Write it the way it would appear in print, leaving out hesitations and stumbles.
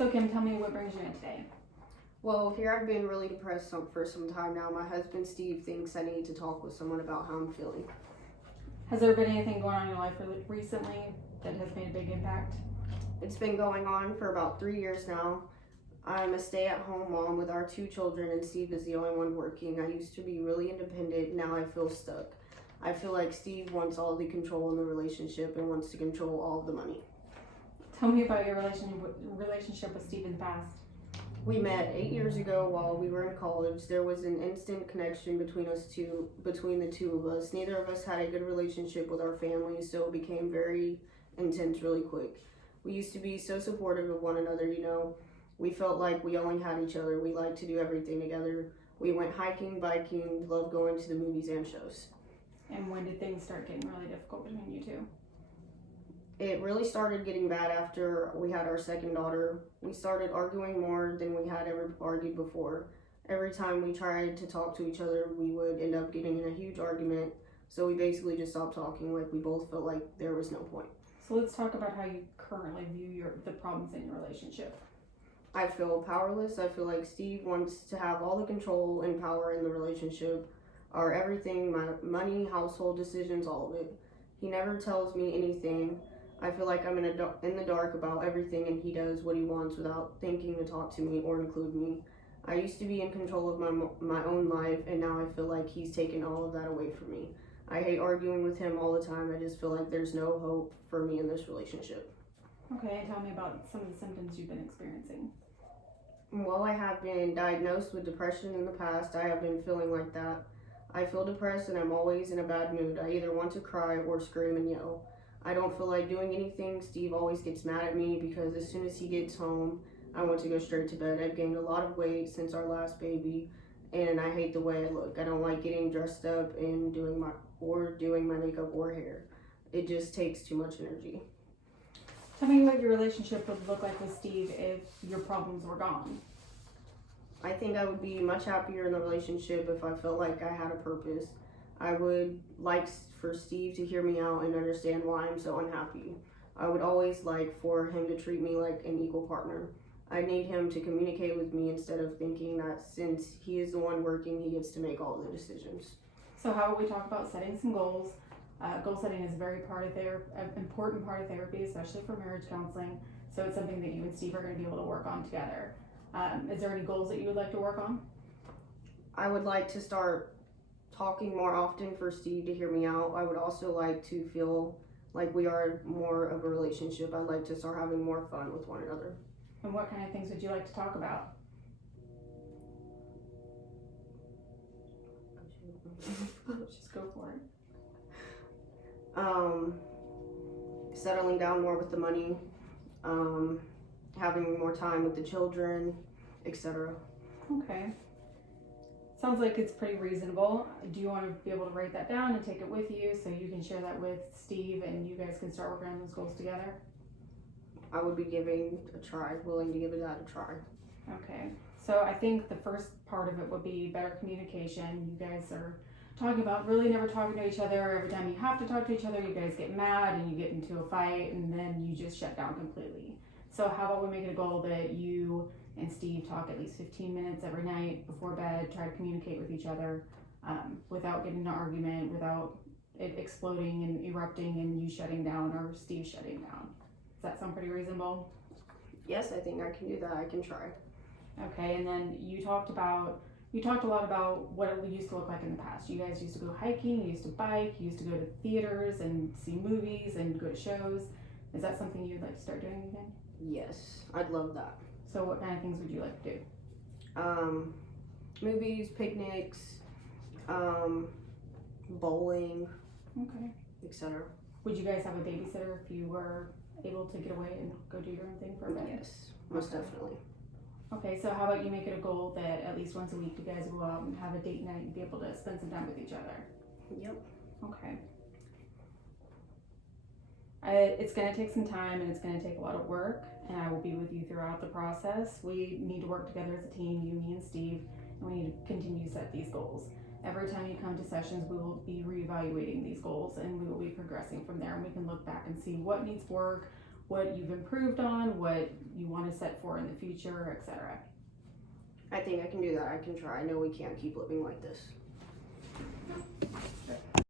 So Kim, tell me what brings you in today. Well, here I've been really depressed for some time now. My husband Steve thinks I need to talk with someone about how I'm feeling. Has there been anything going on in your life recently that has made a big impact? It's been going on for about 3 years now. I'm a stay-at-home mom with our 2 children, and Steve is the only one working. I used to be really independent. Now I feel stuck. I feel like Steve wants all the control in the relationship and wants to control all of the money. Tell me about your relationship with Steve in the past. We met 8 years ago while we were in college. There was an instant connection between the two of us. Neither of us had a good relationship with our families, so it became very intense really quick. We used to be so supportive of one another, you know. We felt like we only had each other. We liked to do everything together. We went hiking, biking, loved going to the movies and shows. And when did things start getting really difficult between you two? It really started getting bad after we had our second daughter. We started arguing more than we had ever argued before. Every time we tried to talk to each other, we would end up getting in a huge argument. So we basically just stopped talking. Like, we both felt like there was no point. So let's talk about how you currently view the problems in your relationship. I feel powerless. I feel like Steve wants to have all the control and power in the relationship, or everything, my money, household decisions, all of it. He never tells me anything. I feel like I'm in the dark about everything, and he does what he wants without thinking to talk to me or include me. I used to be in control of my own life, and now I feel like he's taken all of that away from me. I hate arguing with him all the time. I just feel like there's no hope for me in this relationship. Okay, tell me about some of the symptoms you've been experiencing. While I have been diagnosed with depression in the past, I have been feeling like that. I feel depressed and I'm always in a bad mood. I either want to cry or scream and yell. I don't feel like doing anything. Steve always gets mad at me because as soon as he gets home, I want to go straight to bed. I've gained a lot of weight since our last baby, and I hate the way I look. I don't like getting dressed up and doing my makeup or hair. It just takes too much energy. Tell me what your relationship would look like with Steve if your problems were gone. I think I would be much happier in the relationship if I felt like I had a purpose. I would like for Steve to hear me out and understand why I'm so unhappy. I would always like for him to treat me like an equal partner. I need him to communicate with me instead of thinking that since he is the one working, he gets to make all the decisions. So how about we talk about setting some goals? Goal setting is a very important part of therapy, especially for marriage counseling. So it's something that you and Steve are going to be able to work on together. Is there any goals that you would like to work on? I would like to start talking more often for Steve to hear me out. I would also like to feel like we are more of a relationship. I'd like to start having more fun with one another. And what kind of things would you like to talk about? Just go for it. Settling down more with the money, having more time with the children, etc. Okay. Sounds like it's pretty reasonable. Do you want to be able to write that down and take it with you so you can share that with Steve and you guys can start working on those goals together? I would be willing to give that a try. Okay. So I think the first part of it would be better communication. You guys are talking about really never talking to each other. Every time you have to talk to each other, you guys get mad and you get into a fight and then you just shut down completely. So how about we make it a goal that you and Steve talk at least 15 minutes every night before bed, try to communicate with each other without getting in an argument, without it exploding and erupting and you shutting down or Steve shutting down. Does that sound pretty reasonable? Yes, I think I can do that. I can try. Okay, and then you talked a lot about what it used to look like in the past. You guys used to go hiking, you used to bike, you used to go to theaters and see movies and go to shows. Is that something you'd like to start doing again? Yes, I'd love that. So what kind of things would you like to do? Movies, picnics, bowling, Okay. etc. Would you guys have a babysitter if you were able to get away and go do your own thing for a bit? Yes, most definitely. Okay, so how about you make it a goal that at least once a week you guys go out and have a date night and be able to spend some time with each other? Yep. Okay. It's going to take some time and it's going to take a lot of work, and I will be with you throughout the process. We need to work together as a team, you, me, and Steve, and we need to continue to set these goals. Every time you come to sessions, we will be reevaluating these goals and we will be progressing from there, and we can look back and see what needs work, what you've improved on, what you want to set for in the future, etc. I think I can do that. I can try. I know we can't keep living like this.